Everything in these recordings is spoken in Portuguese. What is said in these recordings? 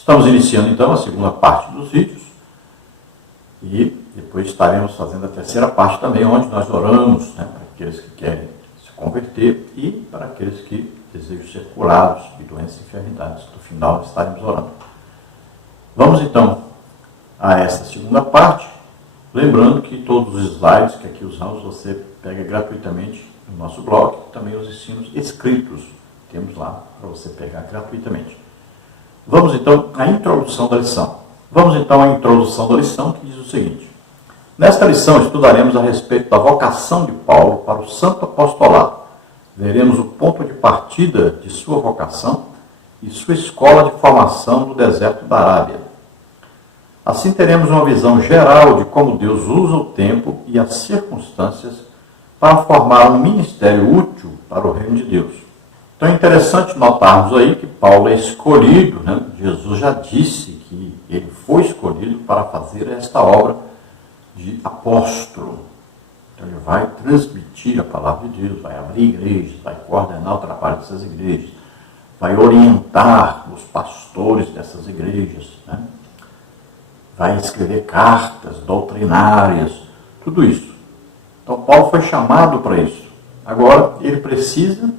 Estamos iniciando então a segunda parte dos vídeos e depois estaremos fazendo a terceira parte também, onde nós oramos, para aqueles que querem se converter e para aqueles que desejam ser curados de doenças e enfermidades. No final estaremos orando. Vamos então a esta segunda parte, lembrando que todos os slides que aqui usamos você pega gratuitamente no nosso blog, também os ensinos escritos temos lá para você pegar gratuitamente. Vamos então à introdução da lição. Vamos então à introdução da lição, que diz o seguinte: nesta lição estudaremos a respeito da vocação de Paulo para o santo apostolado. Veremos o ponto de partida de sua vocação e sua escola de formação no deserto da Arábia. Assim teremos uma visão geral de como Deus usa o tempo e as circunstâncias para formar um ministério útil para o reino de Deus. Então é interessante notarmos aí que Paulo é escolhido, Jesus já disse que ele foi escolhido para fazer esta obra de apóstolo. Então ele vai transmitir a palavra de Deus, vai abrir igrejas, vai coordenar o trabalho dessas igrejas, vai orientar os pastores dessas igrejas, vai escrever cartas doutrinárias, tudo isso. Então Paulo foi chamado para isso. Agora ele precisa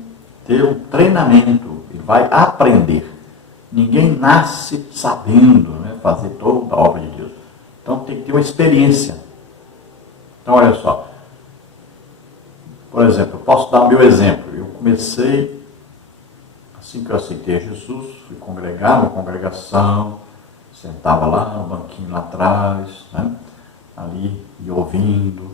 ter um treinamento, ele vai aprender. Ninguém nasce sabendo fazer toda a obra de Deus. Então tem que ter uma experiência. Então olha só, por exemplo, eu posso dar o meu exemplo. Eu comecei, assim que eu aceitei Jesus, fui congregar numa congregação, sentava lá no banquinho lá atrás, ali, e ouvindo.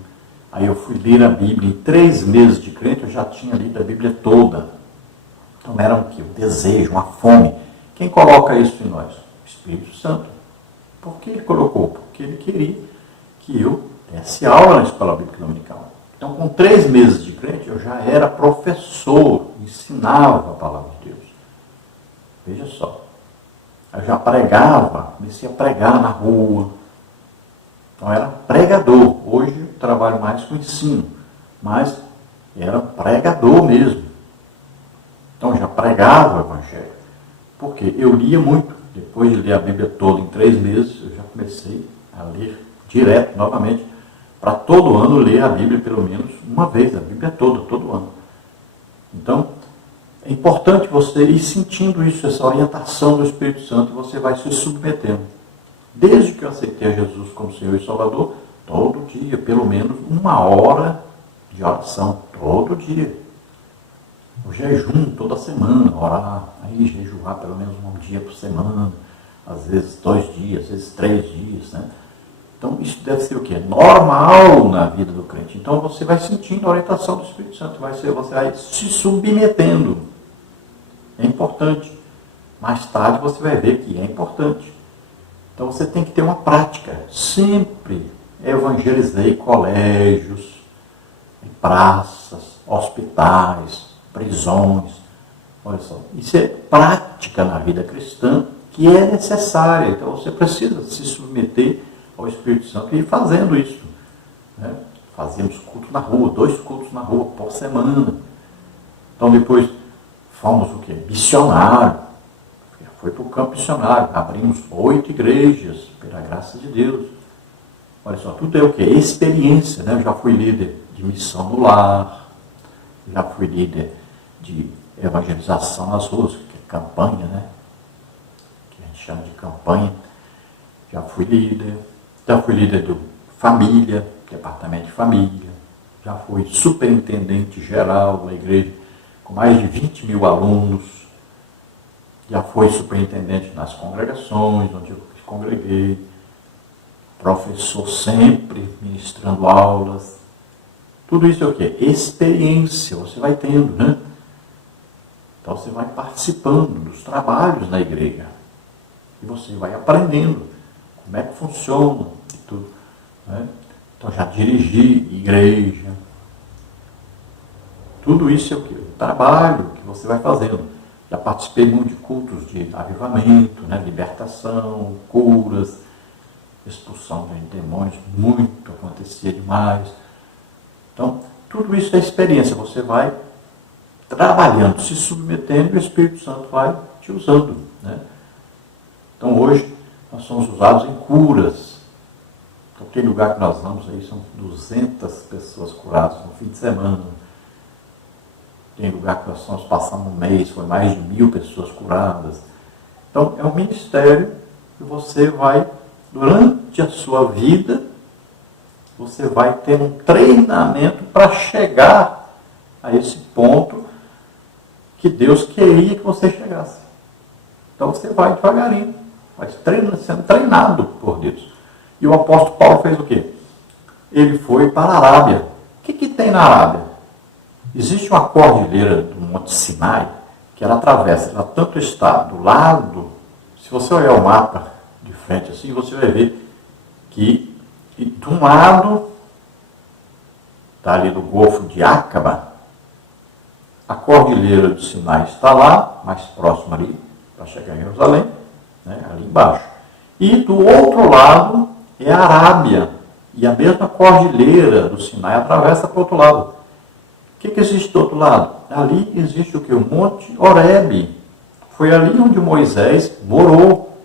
Aí eu fui ler a Bíblia. Em 3 meses de crente eu já tinha lido a Bíblia toda. Então era um desejo, uma fome. Quem coloca isso em nós? O Espírito Santo. Por que ele colocou? Porque ele queria que eu desse aula na escola bíblica dominical. Então com 3 meses de crente eu já era professor, ensinava a palavra de Deus. Veja só. Eu já pregava, comecei a pregar na rua. Então era pregador. Hoje eu trabalho mais com ensino, mas era pregador mesmo. Então já pregava o Evangelho. Porque eu lia muito. Depois de ler a Bíblia toda em 3 meses, eu já comecei a ler direto, novamente, para todo ano ler a Bíblia pelo menos uma vez, a Bíblia toda, todo ano. Então, é importante você ir sentindo isso, essa orientação do Espírito Santo, e você vai se submetendo. Desde que eu aceitei a Jesus como Senhor e Salvador, todo dia, pelo menos 1 hora de oração, todo dia. O jejum, toda semana, orar, aí jejuar pelo menos 1 dia por semana, às vezes 2 dias, às vezes 3 dias, Então isso deve ser o quê? Normal na vida do crente. Então você vai sentindo a orientação do Espírito Santo, você vai se submetendo. É importante. Mais tarde você vai ver que é importante. Então você tem que ter uma prática. Sempre evangelizei colégios, praças, hospitais, prisões. Olha só, isso é prática na vida cristã que é necessária. Então você precisa se submeter ao Espírito Santo e ir fazendo isso. Fazíamos culto na rua, 2 cultos na rua por semana. Então depois fomos o quê? Missionário. Foi para o campo missionário. Abrimos 8 igrejas, pela graça de Deus. Olha só, tudo é o quê? Experiência. Eu já fui líder de missão no lar, já fui líder de evangelização nas ruas, que é campanha, que a gente chama de campanha. Já fui líder do família, departamento de família, já fui superintendente geral da igreja, com mais de 20 mil alunos, já fui superintendente nas congregações, onde eu congreguei, professor sempre, ministrando aulas. Tudo isso é o quê? Experiência, você vai tendo, Então você vai participando dos trabalhos na igreja. E você vai aprendendo como é que funciona e tudo. Então já dirigi igreja. Tudo isso é o quê? O trabalho que você vai fazendo. Já participei muito de cultos de avivamento, libertação, curas, expulsão de demônios, muito acontecia demais. Então, tudo isso é experiência. Você vai trabalhando, se submetendo, e o Espírito Santo vai te usando. Então, somos usados em curas. Então, tem lugar que nós vamos aí, são 200 pessoas curadas no fim de semana. Tem lugar que nós estamos passando um mês, foi mais de 1000 pessoas curadas. Então, é um ministério que você vai, durante a sua vida, você vai ter um treinamento para chegar a esse ponto que Deus queria que você chegasse. Então, você vai devagarinho, vai sendo treinado por Deus. E o apóstolo Paulo fez o quê? Ele foi para a Arábia. O que tem na Arábia? Existe uma cordilheira do Monte Sinai que ela atravessa, ela tanto está do lado, se você olhar o mapa de frente assim, você vai ver que de um lado, está ali no Golfo de Acaba, a cordilheira do Sinai está lá, mais próxima ali, para chegar em Jerusalém, né, ali embaixo. E do outro lado é a Arábia, e a mesma cordilheira do Sinai atravessa para o outro lado. O que existe do outro lado? Ali existe o que? O Monte Horebe. Foi ali onde Moisés morou.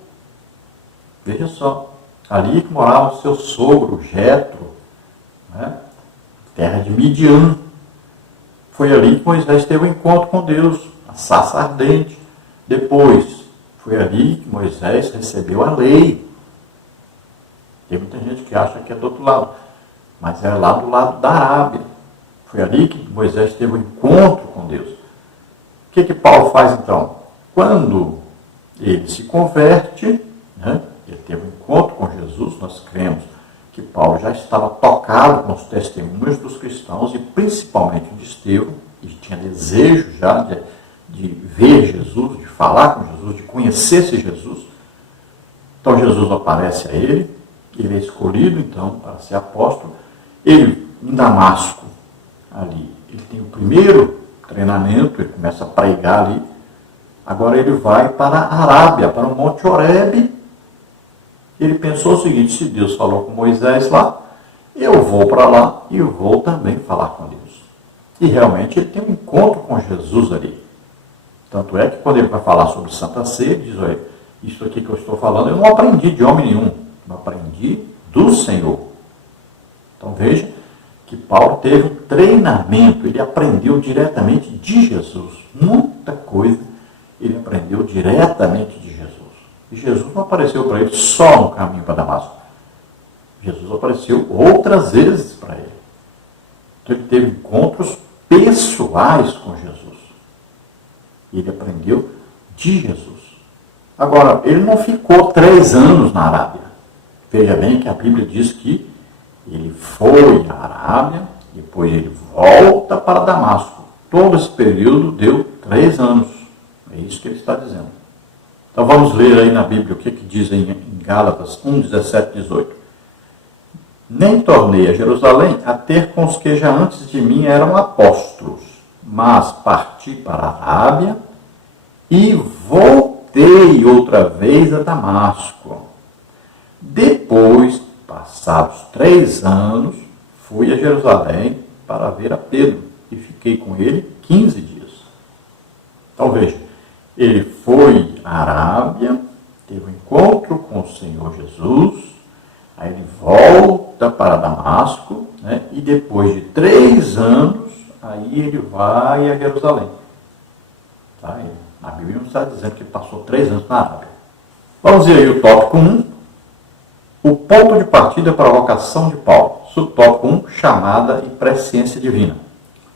Veja só, ali que morava o seu sogro, Jetro, né? Terra de Midian. Foi ali que Moisés teve um encontro com Deus, a sarça ardente. Depois, foi ali que Moisés recebeu a lei. Tem muita gente que acha que é do outro lado, mas é lá do lado da Arábia. Foi ali que Moisés teve um encontro com Deus. O que Paulo faz então? Quando ele se converte, né, ele teve um encontro com Jesus, nós cremos que Paulo já estava tocado com os testemunhos dos cristãos, e principalmente de Estevão, e tinha desejo já de ver Jesus, de falar com Jesus, de conhecer esse Jesus. Então Jesus aparece a ele é escolhido então para ser apóstolo. Ele, em Damasco, ali, ele tem o primeiro treinamento, ele começa a pregar ali. Agora ele vai para a Arábia, para o Monte Horebe. Ele pensou o seguinte: se Deus falou com Moisés lá, eu vou para lá e eu vou também falar com Deus. E realmente ele tem um encontro com Jesus ali. Tanto é que quando ele vai falar sobre Santa Ceia, ele diz: olha, isso aqui que eu estou falando, eu não aprendi de homem nenhum, eu aprendi do Senhor. Então veja que Paulo teve um treinamento, ele aprendeu diretamente de Jesus. Muita coisa ele aprendeu diretamente de Jesus. E Jesus não apareceu para ele só no caminho para Damasco. Jesus apareceu outras vezes para ele. Então ele teve encontros pessoais com Jesus. Ele aprendeu de Jesus. Agora, ele não ficou 3 anos na Arábia. Veja bem que a Bíblia diz que ele foi à Arábia, depois ele volta para Damasco. Todo esse período deu 3 anos. É isso que ele está dizendo. Então vamos ler aí na Bíblia o que diz em Gálatas 1, 17, 18. Nem tornei a Jerusalém a ter com os que já antes de mim eram apóstolos, mas parti para a Arábia e voltei outra vez a Damasco. Depois, passados 3 anos, fui a Jerusalém para ver a Pedro e fiquei com ele 15 dias. Então veja, ele foi à Arábia, teve um encontro com o Senhor Jesus, aí ele volta para Damasco, né, e depois de 3 anos, aí ele vai a Jerusalém. Tá? A Bíblia não está dizendo que ele passou 3 anos na Arábia. Vamos ver aí o tópico 1. O ponto de partida para a vocação de Paulo. Subtópico 1, chamada e presciência divina.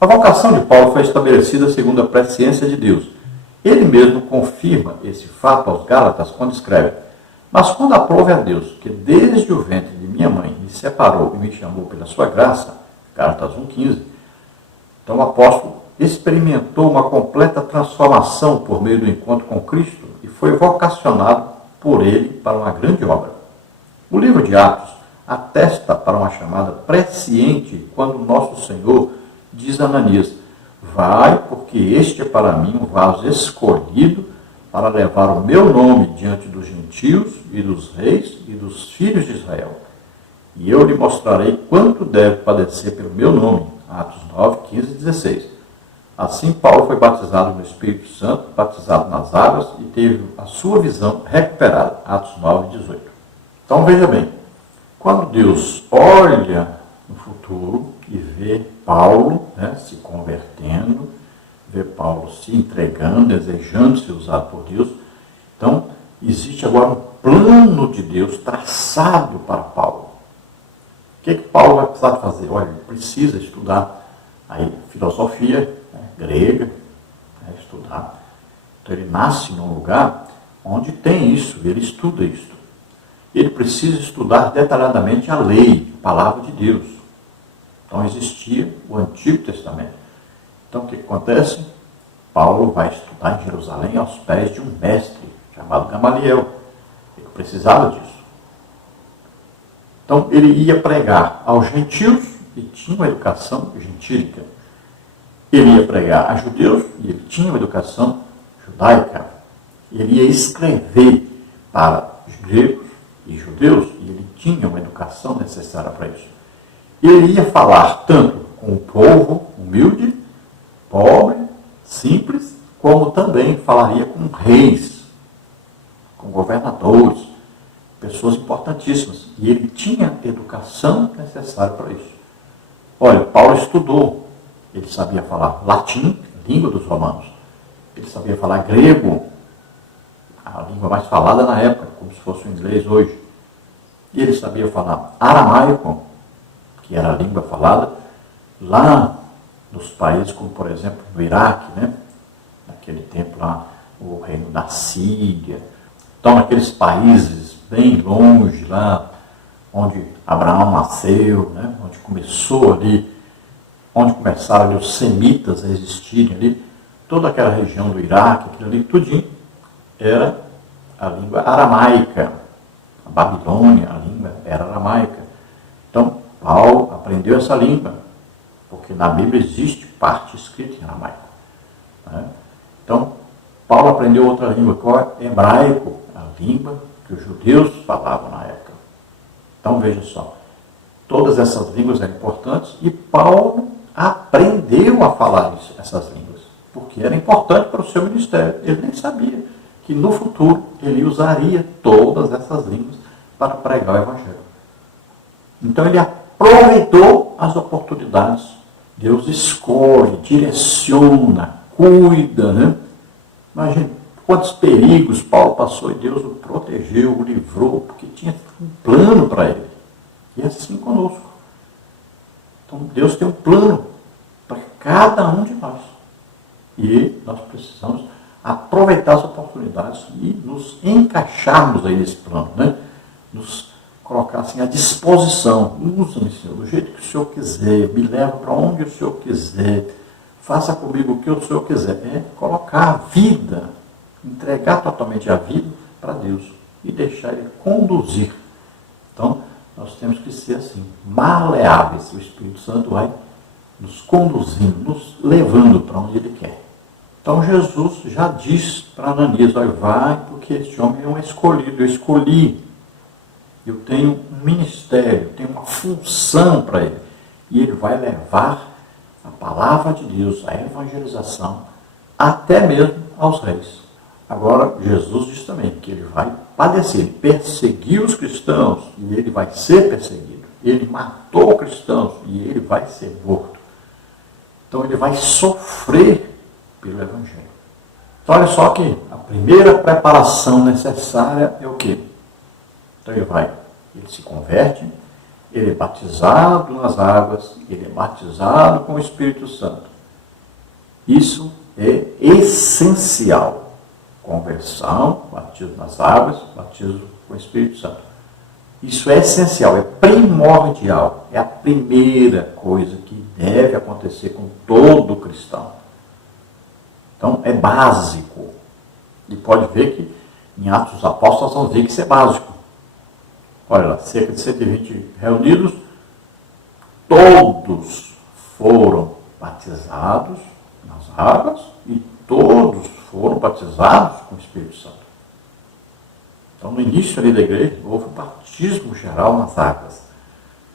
A vocação de Paulo foi estabelecida segundo a presciência de Deus. Ele mesmo confirma esse fato aos Gálatas quando escreve: mas quando aprove a Deus, que desde o ventre de minha mãe me separou e me chamou pela sua graça, Gálatas 1,15, então o apóstolo experimentou uma completa transformação por meio do encontro com Cristo e foi vocacionado por ele para uma grande obra. O livro de Atos atesta para uma chamada presciente quando nosso Senhor diz a Ananias: vai, porque este é para mim um vaso escolhido para levar o meu nome diante dos gentios e dos reis e dos filhos de Israel. E eu lhe mostrarei quanto deve padecer pelo meu nome. Atos 9, 15 e 16. Assim, Paulo foi batizado no Espírito Santo, batizado nas águas e teve a sua visão recuperada. Atos 9, 18. Então veja bem, quando Deus olha no futuro e vê Paulo, né, se convertendo, vê Paulo se entregando, desejando ser usado por Deus, então existe agora um plano de Deus traçado para Paulo. O que Paulo vai precisar de fazer? Olha, ele precisa estudar aí filosofia, né, grega, né, estudar. Então ele nasce num lugar onde tem isso, ele estuda isso. Ele precisa estudar detalhadamente a lei, a palavra de Deus. Então existia o Antigo Testamento. Então o que acontece? Paulo vai estudar em Jerusalém aos pés de um mestre chamado Gamaliel. Ele precisava disso. Então ele ia pregar aos gentios e tinha uma educação gentílica. Ele ia pregar a judeus e ele tinha uma educação judaica. Ele ia escrever para os gregos e judeus e ele tinha uma educação necessária para isso. Ele ia falar tanto com o povo humilde, pobre, simples, como também falaria com reis, com governadores, pessoas importantíssimas. E ele tinha educação necessária para isso. Olha, Paulo estudou. Ele sabia falar latim, língua dos romanos. Ele sabia falar grego, a língua mais falada na época, como se fosse o inglês hoje. E ele sabia falar aramaico, que era a língua falada lá nos países como, por exemplo, no Iraque, né? Naquele tempo lá, o reino da Síria. Então, naqueles países bem longe lá, onde Abraão nasceu, né? Onde começou ali, onde começaram ali os semitas a existirem ali, toda aquela região do Iraque, aquilo ali, tudinho, era a língua aramaica. A Babilônia, a língua era aramaica. Então, Paulo aprendeu essa língua, porque na Bíblia existe parte escrita em aramaico. Né? Então, Paulo aprendeu outra língua, qual é? Hebraico, a língua que os judeus falavam na época. Então, veja só, todas essas línguas eram importantes e Paulo aprendeu a falar essas línguas, porque era importante para o seu ministério. Ele nem sabia que no futuro ele usaria todas essas línguas para pregar o Evangelho. Então ele aproveitou as oportunidades. Deus escolhe, direciona, cuida, né? Imagina quantos perigos Paulo passou e Deus o protegeu, o livrou, porque tinha um plano para ele. E assim conosco. Então Deus tem um plano para cada um de nós. E nós precisamos aproveitar as oportunidades e nos encaixarmos aí nesse plano, né? Nos colocar assim à disposição. Usa-me, Senhor, do jeito que o Senhor quiser, me leva para onde o Senhor quiser, faça comigo o que o Senhor quiser. É colocar a vida, entregar totalmente a vida para Deus e deixar Ele conduzir. Então, nós temos que ser assim, maleáveis. O Espírito Santo vai nos conduzindo, nos levando para onde Ele quer. Então Jesus já diz para Ananias, olha, vai, porque este homem é um escolhido, eu escolhi. Eu tenho um ministério, eu tenho uma função para ele. E ele vai levar a palavra de Deus, a evangelização, até mesmo aos reis. Agora, Jesus diz também que ele vai padecer, perseguir os cristãos, e ele vai ser perseguido. Ele matou cristãos, e ele vai ser morto. Então, ele vai sofrer pelo Evangelho. Então, olha só que a primeira preparação necessária é o quê? Então ele se converte, ele é batizado nas águas, ele é batizado com o Espírito Santo. Isso é essencial. Conversão, batismo nas águas, batismo com o Espírito Santo. Isso é essencial, é primordial, é a primeira coisa que deve acontecer com todo cristão. Então, é básico. E pode ver que em Atos dos Apóstolos, nós vamos ver que isso é básico. Olha lá, cerca de 120 reunidos, todos foram batizados nas águas e todos foram batizados com o Espírito Santo. Então, no início ali da igreja, houve um batismo geral nas águas,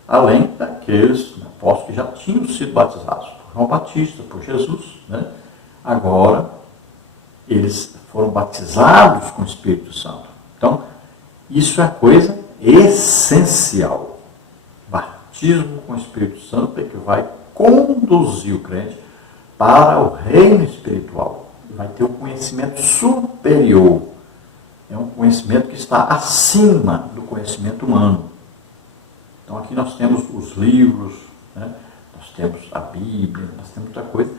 além daqueles apóstolos que já tinham sido batizados por João Batista, por Jesus, né? Agora, eles foram batizados com o Espírito Santo. Então, isso é coisa essencial. Batismo com o Espírito Santo é que vai conduzir o crente para o reino espiritual. Vai ter um conhecimento superior. É um conhecimento que está acima do conhecimento humano. Então aqui nós temos os livros, né? Nós temos a Bíblia, nós temos muita coisa.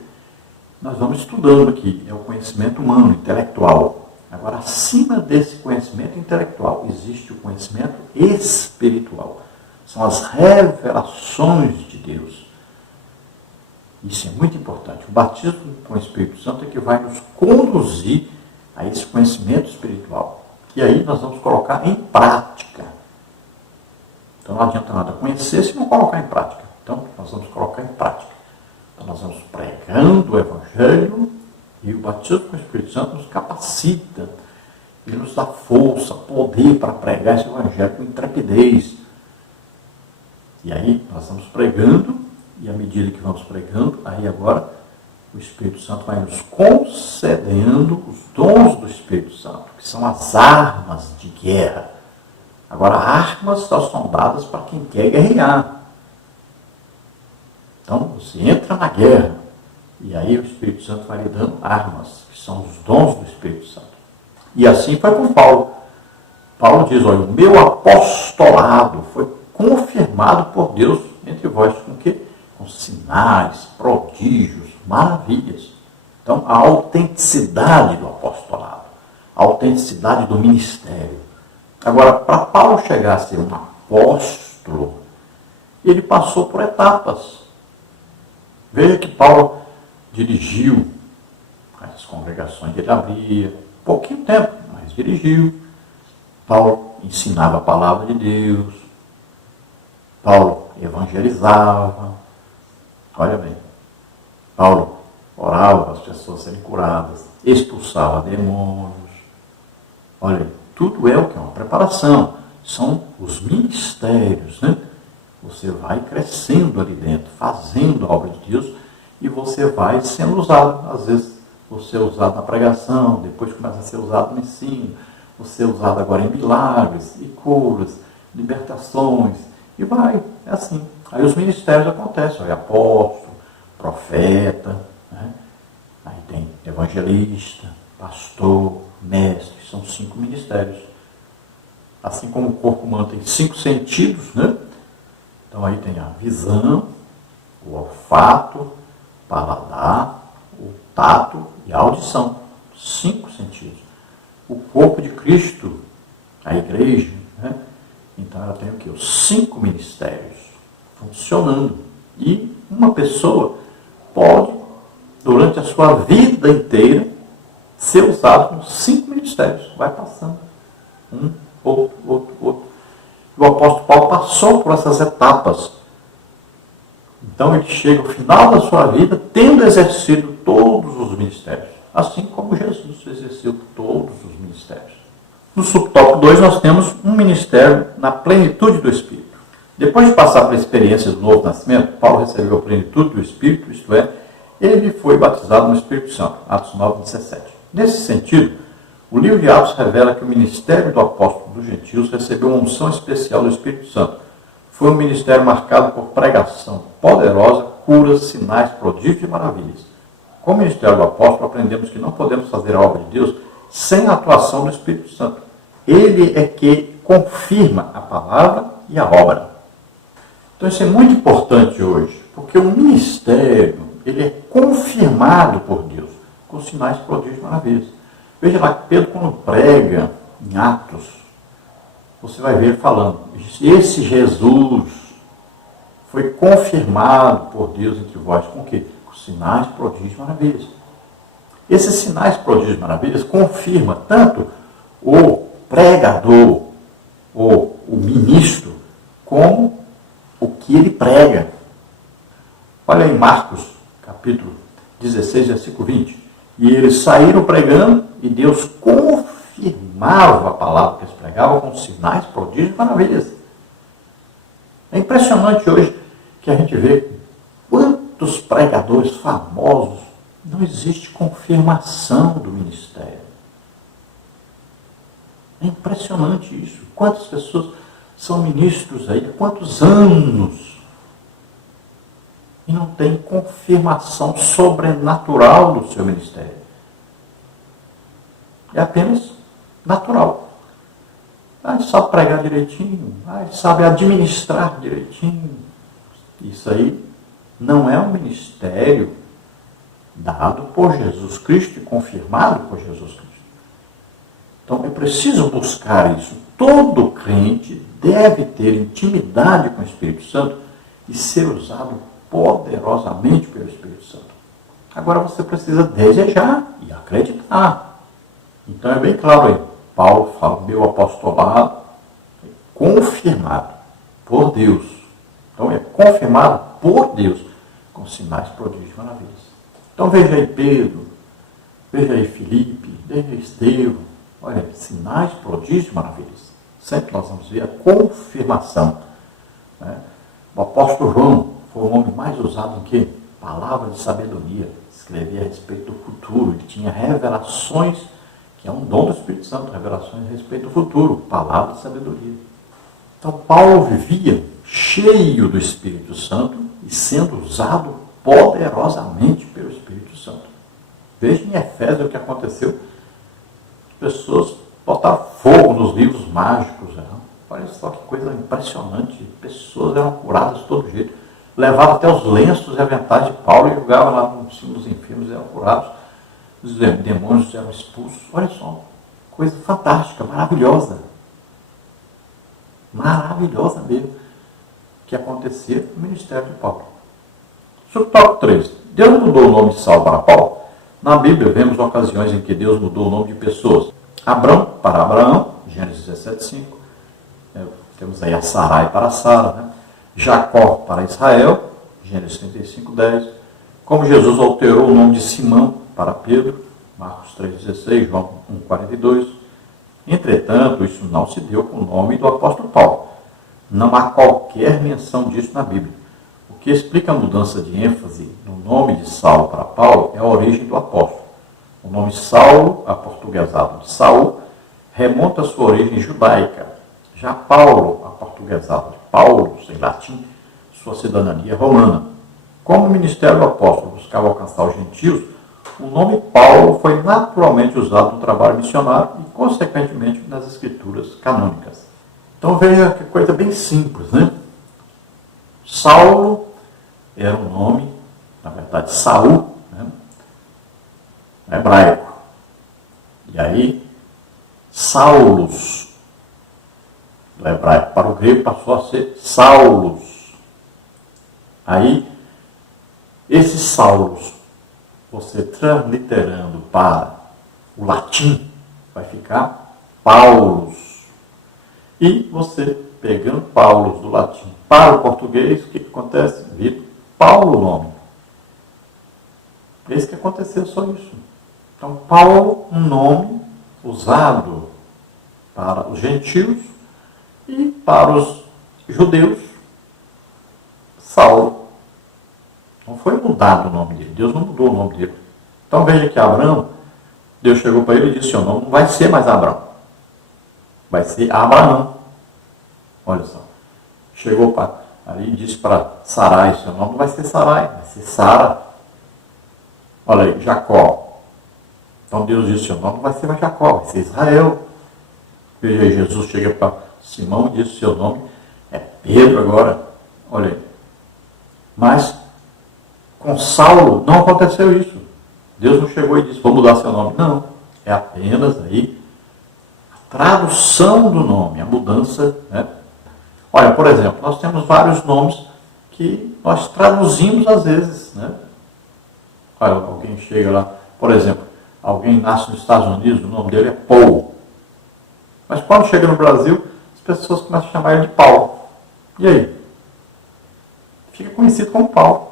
Nós vamos estudando aqui, é o conhecimento humano, intelectual. Agora, acima desse conhecimento intelectual, existe o conhecimento espiritual. São as revelações de Deus. Isso é muito importante. O batismo com o Espírito Santo é que vai nos conduzir a esse conhecimento espiritual. E aí nós vamos colocar em prática. Então não adianta nada conhecer se não colocar em prática. Então nós vamos colocar em prática. Então nós vamos pregando o Evangelho e o batismo com o Espírito Santo nos capacita. Ele nos dá força, poder para pregar esse Evangelho com intrepidez. E aí nós vamos pregando, e à medida que vamos pregando, aí agora o Espírito Santo vai nos concedendo os dons do Espírito Santo, que são as armas de guerra. Agora, armas só são dadas para quem quer guerrear. Então, você entra na guerra, e aí o Espírito Santo vai lhe dando armas, que são os dons do Espírito Santo. E assim foi com Paulo. Paulo diz, olha, o meu apostolado foi confirmado por Deus entre vós, com quê? Com sinais, prodígios, maravilhas. Então, a autenticidade do apostolado, a autenticidade do ministério. Agora, para Paulo chegar a ser um apóstolo, ele passou por etapas. Veja que Paulo dirigiu as congregações que ele abria, pouquinho tempo, mas dirigiu. Paulo ensinava a palavra de Deus. Paulo evangelizava. Olha bem, Paulo orava para as pessoas serem curadas, expulsava demônios. Olha, tudo é o que é uma preparação. São os ministérios, né? Você vai crescendo ali dentro, fazendo a obra de Deus, e você vai sendo usado. Às vezes você é usado na pregação, depois começa a ser usado no ensino, você é usado agora em milagres e curas, libertações, e vai, é assim. Aí os ministérios acontecem, olha, apóstolo, profeta, né? Aí tem evangelista, pastor, mestre, são 5 ministérios. Assim como o corpo humano tem 5 sentidos, né? Então aí tem a visão, o olfato, o paladar, o tato e a audição. 5 sentidos. O corpo de Cristo, a igreja, né? Então ela tem o quê? Os 5 ministérios funcionando. E uma pessoa pode, durante a sua vida inteira, ser usado com 5 ministérios. Vai passando. Um, outro. O apóstolo Paulo passou por essas etapas. Então ele chega ao final da sua vida tendo exercido todos os ministérios. Assim como Jesus exerceu todos os ministérios. No subtópico 2 nós temos um ministério na plenitude do Espírito. Depois de passar pela experiência do novo nascimento, Paulo recebeu a plenitude do Espírito, isto é, ele foi batizado no Espírito Santo. Atos 9:17. Nesse sentido, o livro de Atos revela que o ministério do apóstolo dos gentios recebeu uma unção especial do Espírito Santo. Foi um ministério marcado por pregação poderosa, curas, sinais, prodígios e maravilhas. Com o ministério do apóstolo, aprendemos que não podemos fazer a obra de Deus sem a atuação do Espírito Santo. Ele é que confirma a palavra e a obra. Então isso é muito importante hoje, porque o ministério ele é confirmado por Deus, com sinais, prodígios e maravilhas. Veja lá que Pedro, quando prega em Atos, você vai ver ele falando, esse Jesus foi confirmado por Deus entre vós, com o quê? Com sinais, prodígios e maravilhas. Esses sinais, prodígios e maravilhas confirma tanto o pregador, ou o ministro, como o que ele prega. Olha em Marcos, capítulo 16, versículo 20. E eles saíram pregando e Deus confirmava a palavra que eles pregavam com sinais, prodígios e maravilhas. É impressionante hoje que a gente vê quantos pregadores famosos não existe confirmação do ministério. É impressionante isso. Quantas pessoas são ministros aí há quantos anos e não tem confirmação sobrenatural do seu ministério. É apenas natural. Sabe pregar direitinho, sabe administrar direitinho. Isso aí não é um ministério dado por Jesus Cristo e confirmado por Jesus Cristo. Então é preciso buscar isso. Todo crente deve ter intimidade com o Espírito Santo e ser usado poderosamente pelo Espírito Santo. Agora você precisa desejar e acreditar. Então é bem claro aí. Paulo fala, meu apostolado é confirmado por Deus. Então é confirmado por Deus, com sinais, prodígios e maravilhas. Então veja aí Pedro, veja aí Filipe, veja aí Estevão. Olha, sinais, prodígios e maravilhas. Sempre nós vamos ver a confirmação. Né? O apóstolo João foi o homem mais usado em quê? Palavra de sabedoria. Escrevia a respeito do futuro. Ele tinha revelações, que é um dom do Espírito Santo, revelações a respeito do futuro. Palavra de sabedoria. Então Paulo vivia cheio do Espírito Santo e sendo usado poderosamente pelo Espírito Santo. Veja em Efésios o que aconteceu. As pessoas botaram fogo nos livros mágicos. Né? Olha só que coisa impressionante. Pessoas eram curadas de todo jeito. Levavam até os lenços e aventais de Paulo e jogavam lá no cima dos enfermos e eram curados. Os demônios eram expulsos. Olha só, coisa fantástica, maravilhosa. Maravilhosa mesmo. Que acontecia no ministério de Paulo. Subtópico 3. Deus mudou o nome de Saulo para Paulo. Na Bíblia vemos ocasiões em que Deus mudou o nome de pessoas. Abrão para Abraão, Gênesis 17:5. Temos aí a Sarai para Sara. Né? Jacó para Israel, Gênesis 35:10. Como Jesus alterou o nome de Simão para Pedro, Marcos 3:16, João 1:42. Entretanto, isso não se deu com o nome do apóstolo Paulo. Não há qualquer menção disso na Bíblia. O que explica a mudança de ênfase no nome de Saulo para Paulo é a origem do apóstolo. O nome Saulo, aportuguesado de Saul, remonta à sua origem judaica. Já Paulo, aportuguesado de Paulo, em latim, sua cidadania romana. Como o ministério do apóstolo buscava alcançar os gentios, o nome Paulo foi naturalmente usado no trabalho missionário e, consequentemente, nas escrituras canônicas. Então veja que coisa bem simples, né? Saulo era um nome, na verdade Saul, né? Hebraico. E aí, Saulos, do hebraico para o grego, passou a ser Saulos. Aí, esses Saulos, você transliterando para o latim, vai ficar Paulos. E você, pegando Paulos do latim para o português, o que acontece? Vira Paulo o nome. É isso que aconteceu, só isso. Então, Paulo, um nome usado para os gentios e para os judeus, Saulo. Não foi mudado o nome dele. Deus não mudou o nome dele. Então, veja que Abraão, Deus chegou para ele e disse, seu nome não vai ser mais Abraão. Vai ser Abraão. Olha só. Chegou ali e disse para Sarai, seu nome não vai ser Sarai, vai ser Sara. Olha aí, Jacó. Então Deus disse, seu nome não vai ser mais Jacó, vai ser Israel. Veja aí, Jesus chega para Simão e disse, seu nome é Pedro agora. Olha aí. Mas com Saulo não aconteceu isso. Deus não chegou e disse, vou mudar seu nome. Não. É apenas aí a tradução do nome, a mudança, né? Olha, por exemplo, nós temos vários nomes que nós traduzimos às vezes, né? Olha, alguém chega lá, por exemplo, alguém nasce nos Estados Unidos, o nome dele é Paul. Mas quando chega no Brasil, as pessoas começam a chamar ele de Paulo. E aí? Fica conhecido como Paulo.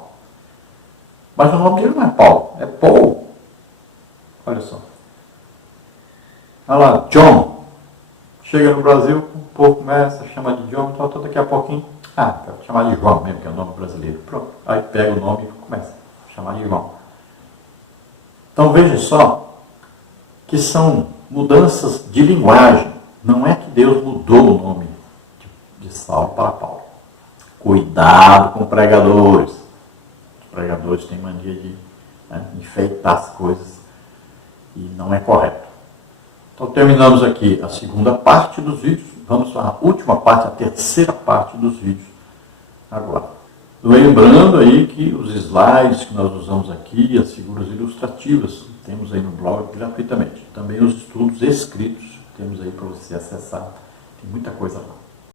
Mas o nome dele não é Paulo, é Paul. Olha só. Olha lá, John. Chega no Brasil, o povo começa a chamar de John, então daqui a pouquinho, vai chamar de João mesmo, que é o nome brasileiro. Pronto. Aí pega o nome e começa a chamar de João. Então veja só que são mudanças de linguagem. Não é que Deus mudou o nome Saulo para Paulo. Cuidado com pregadores. Os pregadores têm mania de enfeitar as coisas e não é correto. Então terminamos aqui a segunda parte dos vídeos. Vamos para a última parte, a terceira parte dos vídeos agora. Lembrando aí que os slides que nós usamos aqui, as figuras ilustrativas, temos aí no blog gratuitamente. Também os estudos escritos, temos aí para você acessar. Tem muita coisa lá.